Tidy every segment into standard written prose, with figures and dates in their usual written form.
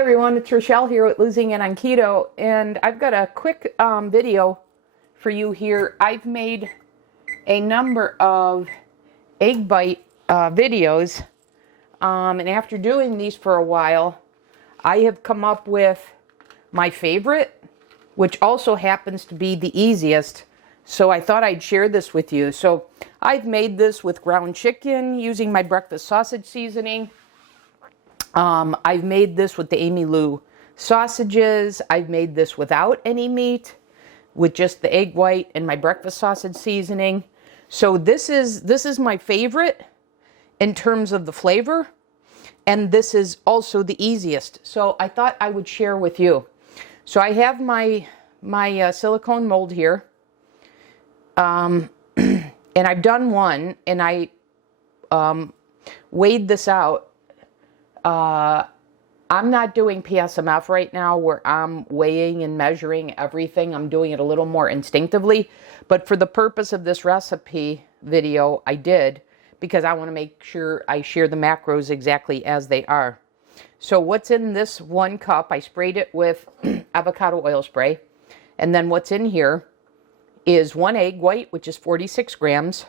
everyone, it's Rochelle here with Losing It on Keto, and I've got a quick video for you here. I've made a number of egg bite videos, and after doing these for a while, I have come up with my favorite, which also happens to be the easiest, so I thought I'd share this with you. So I've made this with ground chicken using my breakfast sausage seasoning. I've made this with the AmyLu sausages. I've made this without any meat, with just the egg white and my breakfast sausage seasoning. So this is my favorite in terms of the flavor, and this is also the easiest. So I thought I would share with you. So I have my silicone mold here, and I've done one, and I weighed this out. I'm not doing PSMF right now where I'm weighing and measuring everything. I'm doing it a little more instinctively, but for the purpose of this recipe video, I did, because I want to make sure I share the macros exactly as they are. So what's in this 1 cup, I sprayed it with avocado oil spray, and then what's in here is 1 egg white, which is 46 grams,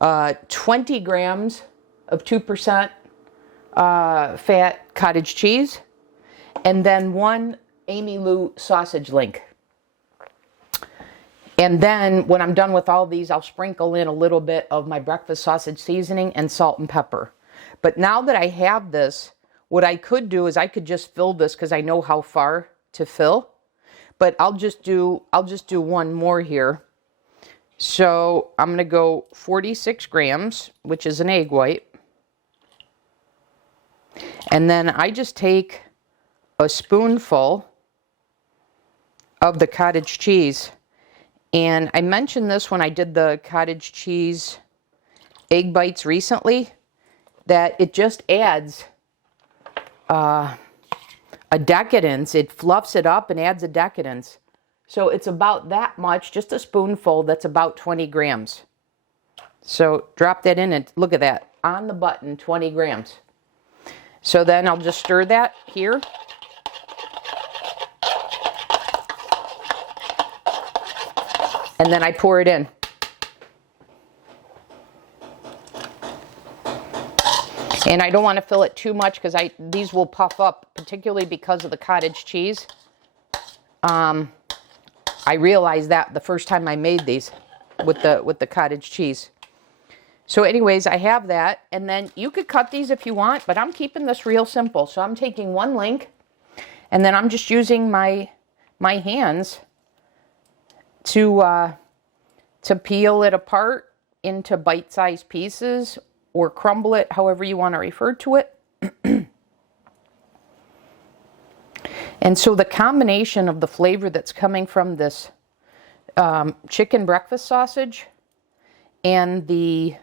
20 grams of 2% fat cottage cheese, and then 1 AmyLu sausage link. And then when I'm done with all these, I'll sprinkle in a little bit of my breakfast sausage seasoning and salt and pepper. But now that I have this, what I could do is I could just fill this, because I know how far to fill. But I'll just do one more here. So I'm going to go 46 grams, which is an egg white. And then I just take a spoonful of the cottage cheese. And I mentioned this when I did the cottage cheese egg bites recently, that it just adds a decadence. It fluffs it up and adds a decadence. So it's about that much, just a spoonful, that's about 20 grams. So drop that in and look at that, on the button, 20 grams. So then I'll just stir that here. And then I pour it in. And I don't want to fill it too much, because these will puff up, particularly because of the cottage cheese. I realized that the first time I made these with the cottage cheese. So anyways, I have that, and then you could cut these if you want, but I'm keeping this real simple. So I'm taking 1 link, and then I'm just using my hands to peel it apart into bite-sized pieces, or crumble it, however you want to refer to it. And so the combination of the flavor that's coming from this chicken breakfast sausage and the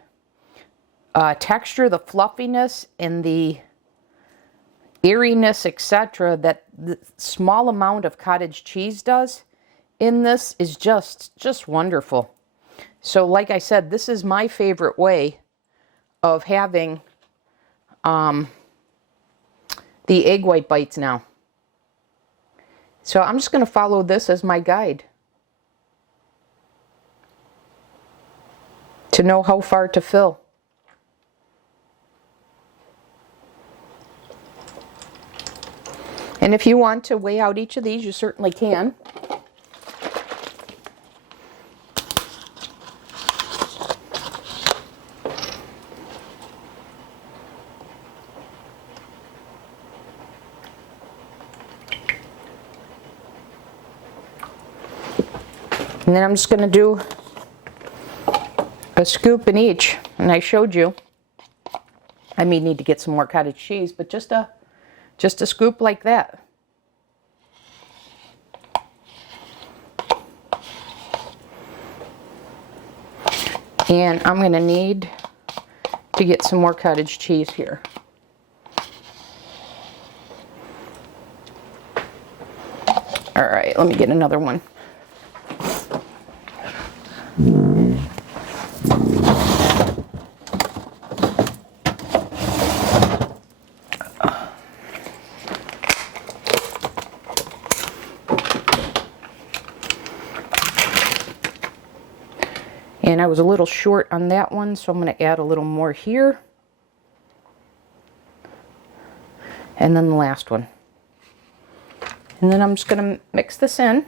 texture, the fluffiness, and the eeriness, etc., that the small amount of cottage cheese does in this is just wonderful. So like I said, this is my favorite way of having the egg white bites now. So I'm just going to follow this as my guide to know how far to fill. And if you want to weigh out each of these, you certainly can. And then I'm just going to do a scoop in each. And I showed you, I may need to get some more cottage cheese, but just a scoop like that. And I'm going to need to get some more cottage cheese here. All right, let me get another one. And I was a little short on that one, so I'm going to add a little more here. And then the last one. And then I'm just going to mix this in.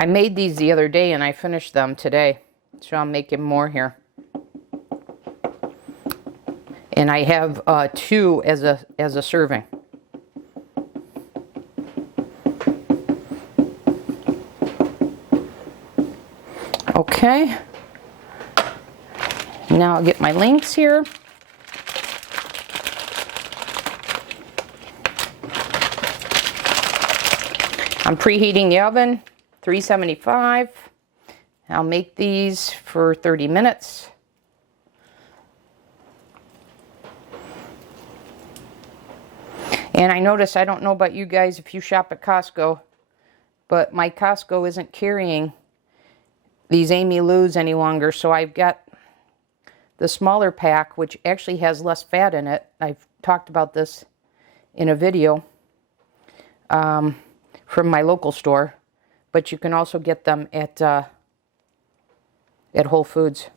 I made these the other day and I finished them today, so I'm making more here. And I have 2 as a serving. Okay. Now I'll get my links here. I'm preheating the oven, 375. I'll make these for 30 minutes. And I notice, I don't know about you guys if you shop at Costco, but my Costco isn't carrying these AmyLu's any longer, so I've got the smaller pack, which actually has less fat in it. I've talked about this in a video from my local store, but you can also get them at Whole Foods.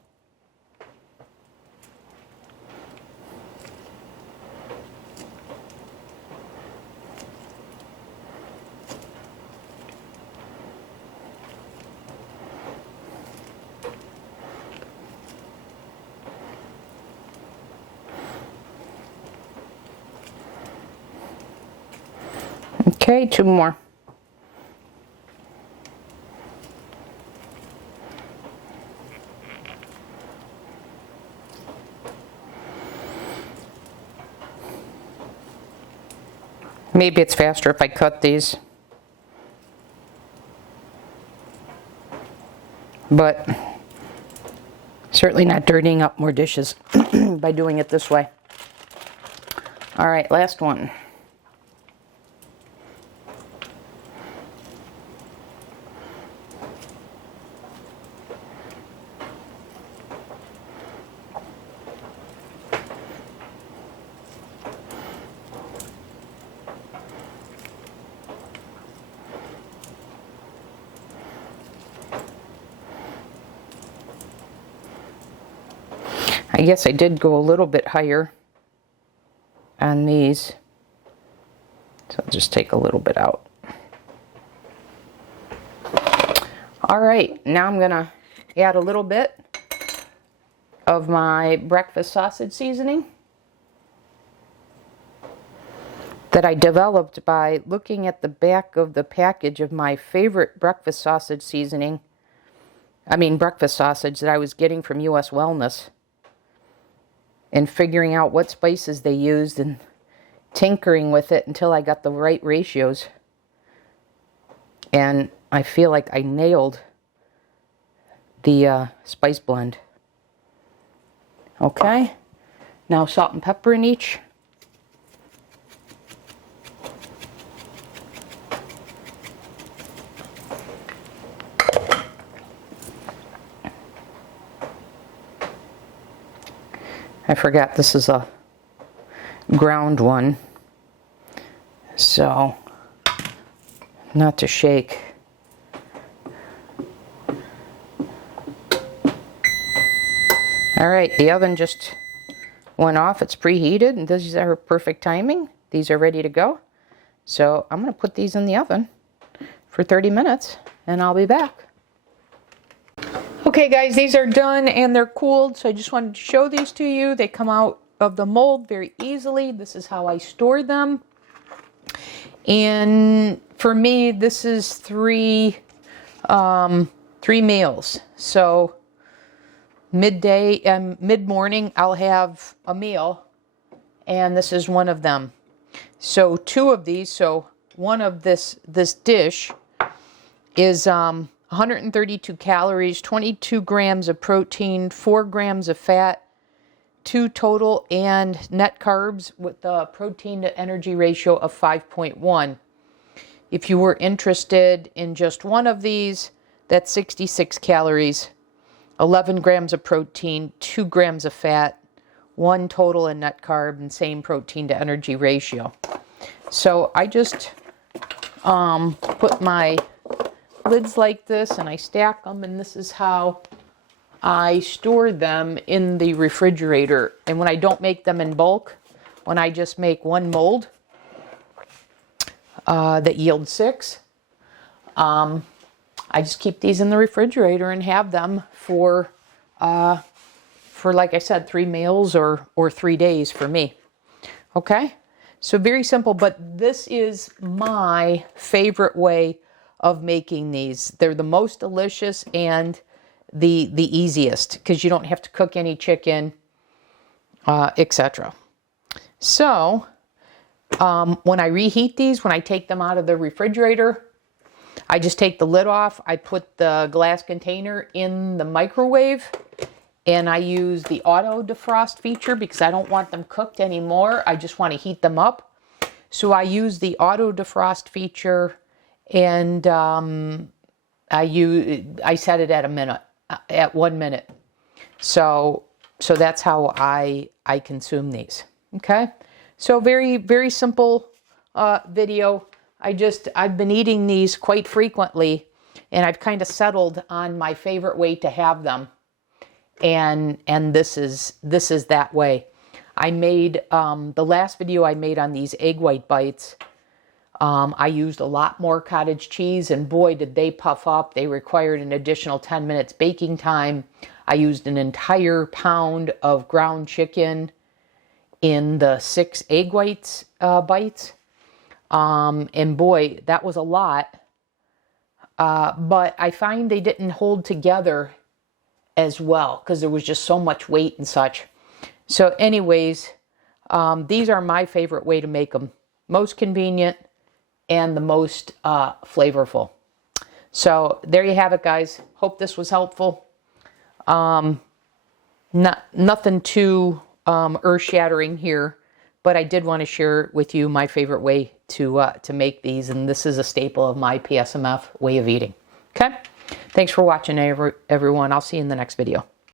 Okay, 2 more. Maybe it's faster if I cut these. But certainly not dirtying up more dishes by doing it this way. All right, last one. I guess I did go a little bit higher on these, so I'll just take a little bit out. All right, now I'm gonna add a little bit of my breakfast sausage seasoning that I developed by looking at the back of the package of my favorite breakfast sausage seasoning. Breakfast sausage that I was getting from US Wellness, and figuring out what spices they used and tinkering with it until I got the right ratios. And I feel like I nailed the spice blend. Okay, now salt and pepper in each. I forgot this is a ground one, so not to shake. All right, the oven just went off. It's preheated, and these are perfect timing. These are ready to go. So I'm going to put these in the oven for 30 minutes, and I'll be back. Okay guys, these are done and they're cooled, so I just wanted to show these to you. They come out of the mold very easily. This is how I store them. And for me, this is three meals. So midday and mid-morning, I'll have a meal, and this is one of them. So 2 of these, so one of this dish is 132 calories, 22 grams of protein, 4 grams of fat, 2 total and net carbs with a protein to energy ratio of 5.1. If you were interested in just one of these, that's 66 calories, 11 grams of protein, 2 grams of fat, 1 total in net carb, and same protein to energy ratio. So I just put my lids like this and I stack them, and this is how I store them in the refrigerator. And when I don't make them in bulk, when I just make one mold that yields 6, I just keep these in the refrigerator and have them for like I said, 3 meals or 3 days for me. Okay? So very simple, but this is my favorite way of making these. They're the most delicious and the easiest because you don't have to cook any chicken, etc. So when I reheat these, when I take them out of the refrigerator, I just take the lid off. I put the glass container in the microwave, and I use the auto defrost feature because I don't want them cooked anymore. I just want to heat them up. So I use the auto defrost feature, and I set it at at 1 minute. So that's how I consume these. Okay. So very, very simple video. I've been eating these quite frequently, and I've kind of settled on my favorite way to have them. And this is that way. I made the last video I made on these egg white bites. I used a lot more cottage cheese, and boy, did they puff up. They required an additional 10 minutes baking time. I used an entire pound of ground chicken in the 6 egg whites bites. And boy, that was a lot. But I find they didn't hold together as well because there was just so much weight and such. So anyways, these are my favorite way to make them. Most convenient and the most flavorful. So there you have it, guys. Hope this was helpful. Nothing too earth-shattering here, but I did want to share with you my favorite way to make these, and this is a staple of my PSMF way of eating. Okay? Thanks for watching, everyone. I'll see you in the next video.